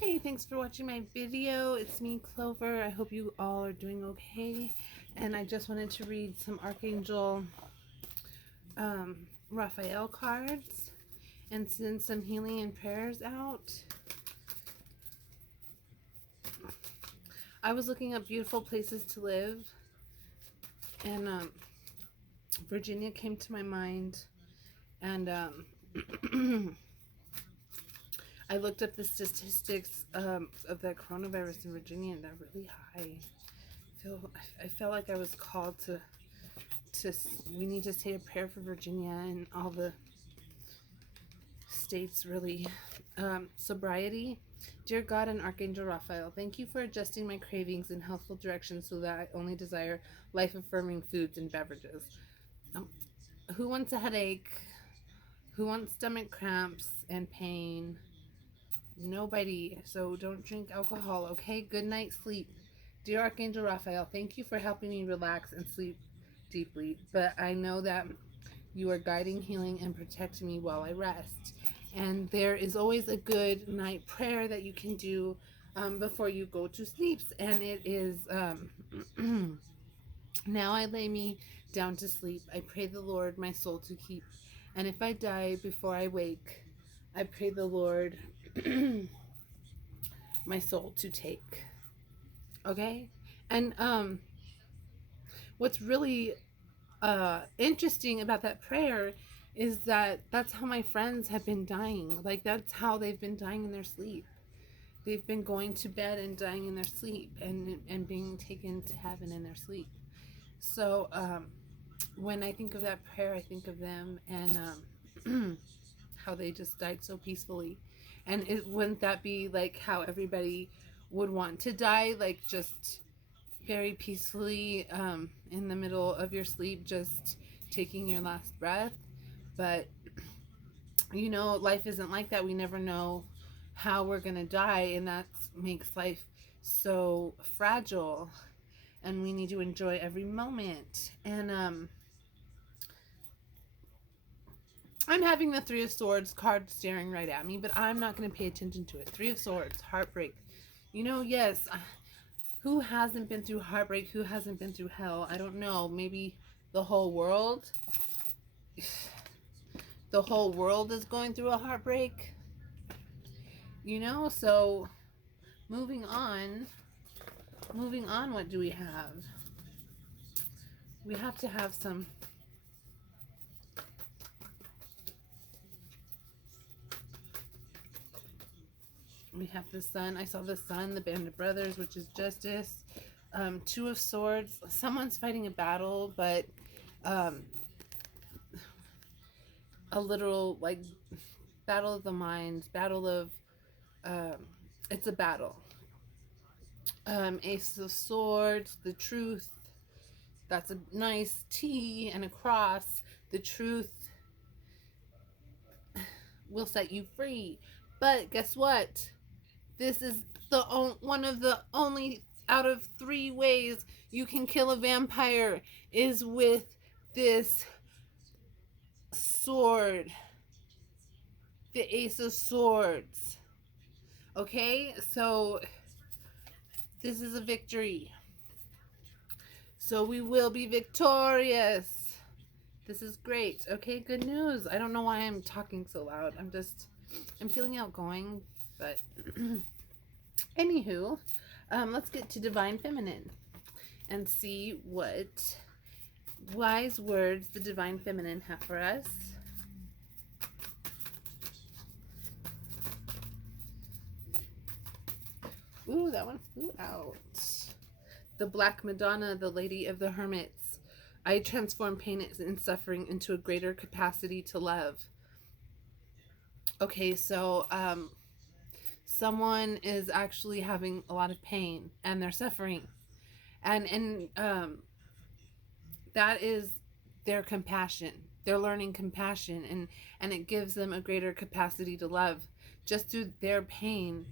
Hi, thanks for watching my video. It's me, Clover. I hope you all are doing okay. And I just wanted to read some Archangel Raphael cards and send some healing and prayers out. I was looking up beautiful places to live, and Virginia came to my mind, and I looked up the statistics of the coronavirus in Virginia, and they're really high. I felt like I was called to we need to say a prayer for Virginia and all the states, really. Sobriety. Dear God and Archangel Raphael, thank you for adjusting my cravings in healthful directions so that I only desire life-affirming foods and beverages. Who wants a headache? Who wants stomach cramps and pain? Nobody. So don't drink alcohol, okay? Good night, sleep. Dear Archangel Raphael, thank you for helping me relax and sleep deeply, but I know that you are guiding, healing, and protecting me while I rest. And there is always a good night prayer that you can do before you go to sleep, and it is now I lay me down to sleep. I pray the Lord my soul to keep, and if I die before I wake, I pray the Lord my soul to take. Okay? And what's really interesting about that prayer is that that's how my friends have been dying. Like, that's how they've been dying in their sleep. They've been going to bed and dying in their sleep, and being taken to heaven in their sleep. So when I think of that prayer, I think of them, and how they just died so peacefully. And wouldn't that be like how everybody would want to die, like just very peacefully in the middle of your sleep, just taking your last breath? But you know, life isn't like that. We never know how we're gonna die, and that makes life so fragile, and we need to enjoy every moment. And I'm having the Three of Swords card staring right at me, but I'm not going to pay attention to it. Three of Swords, heartbreak. You know, yes, who hasn't been through heartbreak? Who hasn't been through hell? I don't know. Maybe the whole world. The whole world is going through a heartbreak. You know, so moving on. Moving on, what do we have? We have to have some... We have the Sun. I saw the Sun, the Band of Brothers, which is justice. Two of Swords. Someone's fighting a battle, but a literal, like, battle of the minds, battle of, it's a battle. Ace of Swords, the truth. That's a nice T and a cross. The truth will set you free. But guess what? This is the one of the only out of 3 ways you can kill a vampire is with this sword, the Ace of Swords. Okay, so this is a victory. So we will be victorious. This is great. Okay, good news. I don't know why I'm talking so loud. I'm feeling outgoing, but anywho, let's get to Divine Feminine and see what wise words the Divine Feminine have for us. Ooh, that one flew out. The Black Madonna, the Lady of the Hermits. I transform pain and suffering into a greater capacity to love. Okay, so someone is actually having a lot of pain and they're suffering, and that is their compassion. They're learning compassion, and it gives them a greater capacity to love just through their pain.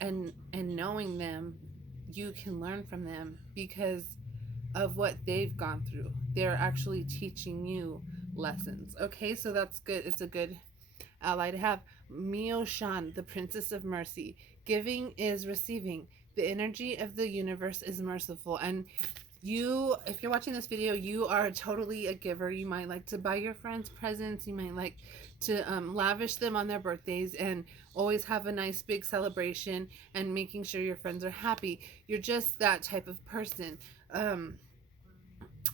And knowing them, you can learn from them because of what they've gone through. They're actually teaching you lessons. Okay, so that's good. It's a good ally to have. Mio Shan, the Princess of Mercy. Giving is receiving. The energy of the universe is merciful. And you, if you're watching this video, you are totally a giver. You might like to buy your friends presents. You might like to lavish them on their birthdays and always have a nice big celebration and making sure your friends are happy. You're just that type of person.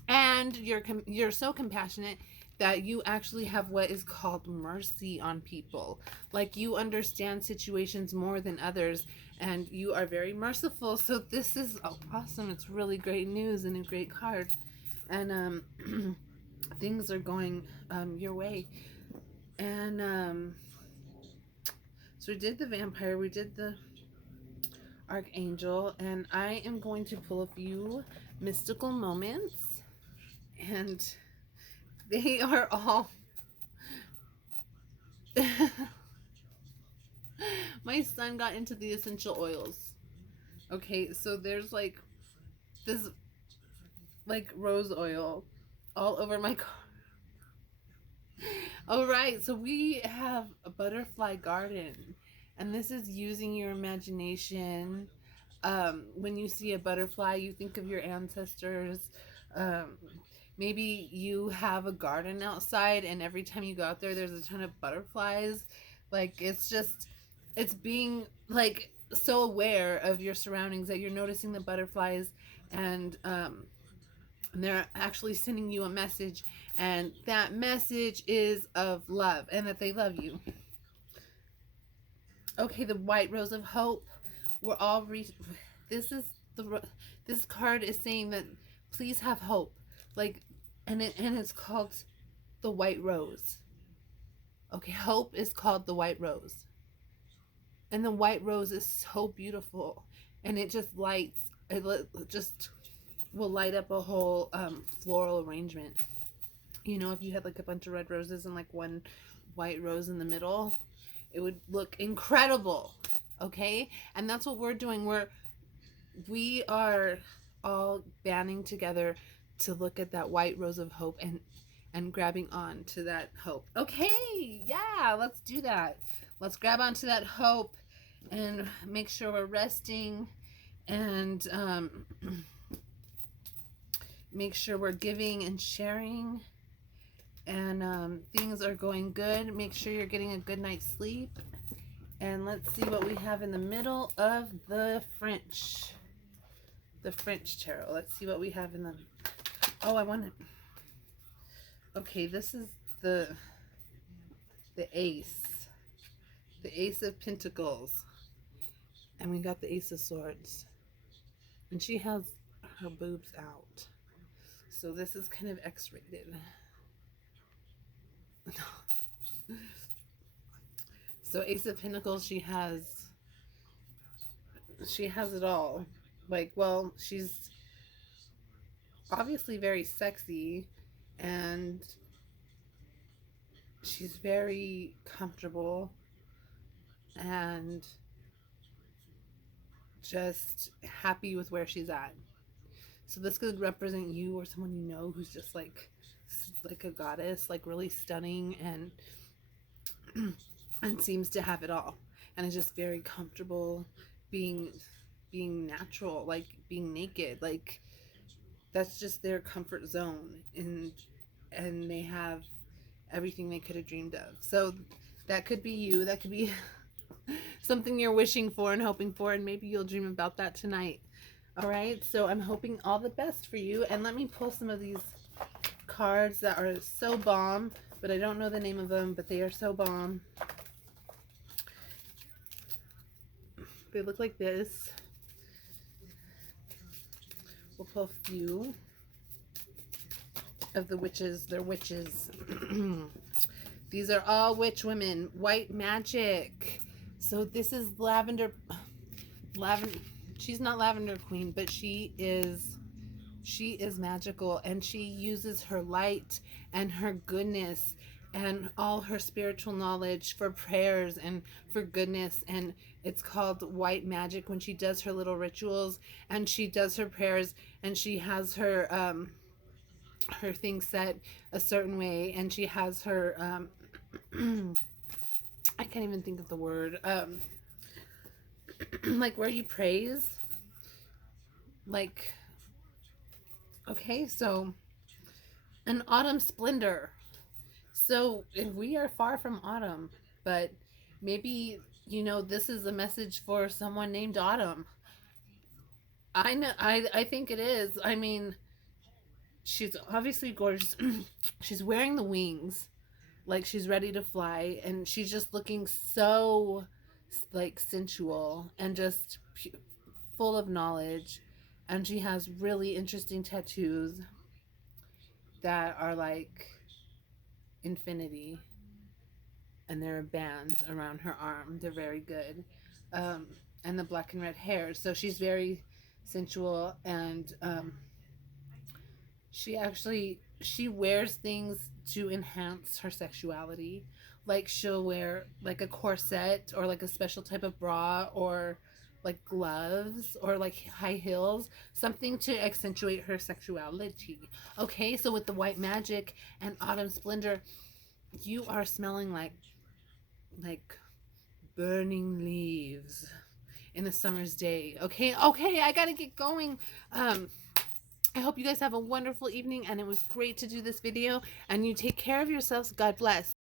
And you're so compassionate that you actually have what is called mercy on people. Like, you understand situations more than others, and you are very merciful. So this is awesome. It's really great news and a great card. And things are going your way. And so we did the vampire, we did the archangel, and I am going to pull a few mystical moments, and they are all my son got into the essential oils. Okay, so there's like this like rose oil all over my car. All right, so we have a butterfly garden, and this is using your imagination. When you see a butterfly, you think of your ancestors. Um, Maybe you have a garden outside, and every time you go out there, there's a ton of butterflies. Like, it's being like so aware of your surroundings that you're noticing the butterflies, and they're actually sending you a message, and that message is of love and that they love you. Okay, the white rose of hope. We're all this is this card is saying that please have hope. Like, and it's called the white rose. Okay, hope is called the white rose. And the white rose is so beautiful, and it just lights, it just will light up a whole floral arrangement. You know, if you had like a bunch of red roses and like one white rose in the middle, it would look incredible. Okay, and that's what we're doing. We are all banding together to look at that white rose of hope and grabbing on to that hope. Okay, yeah, let's do that. Let's grab onto that hope and make sure we're resting, and make sure we're giving and sharing, and things are going good. Make sure you're getting a good night's sleep. And let's see what we have in the middle of the French tarot. Let's see what we have in the, oh, I want to, okay, this is the ace of pentacles, and we got the ace of swords, and she has her boobs out, so this is kind of X-rated. So ace of pentacles, she has it all. Like, well, she's obviously very sexy, and she's very comfortable and just happy with where she's at. So this could represent you or someone you know who's just like a goddess, like really stunning, and and seems to have it all, and is just very comfortable being natural, like being naked. Like, that's just their comfort zone, and they have everything they could have dreamed of. So that could be you. That could be something you're wishing for and hoping for, and maybe you'll dream about that tonight. All right, so I'm hoping all the best for you. And let me pull some of these cards that are so bomb, but I don't know the name of them, but they are so bomb. They look like this. We'll pull a few of the witches. They're witches. These are all witch women. White magic. So this is lavender. She's not Lavender Queen, but she is magical, and she uses her light and her goodness and all her spiritual knowledge for prayers and for goodness. And it's called white magic when she does her little rituals and she does her prayers, and she has her her thing set a certain way, and she has her I can't even think of the word. Like where you praise. Like, okay, so an autumn splendor. So if we are far from autumn, but maybe, this is a message for someone named Autumn. I know, I think it is. I mean, she's obviously gorgeous. She's wearing the wings, like she's ready to fly, and she's just looking so like sensual and just full of knowledge. And she has really interesting tattoos that are like infinity, and they're a band around her arm. They're very good. Um, and the black and red hair. So she's very sensual, and she wears things to enhance her sexuality. Like she'll wear like a corset or like a special type of bra or like gloves or like high heels, something to accentuate her sexuality. Okay, so with the white magic and autumn splendor, you are smelling like burning leaves in the summer's day. Okay, okay, I gotta get going. Um, I hope you guys have a wonderful evening, and it was great to do this video. And you take care of yourselves. God bless.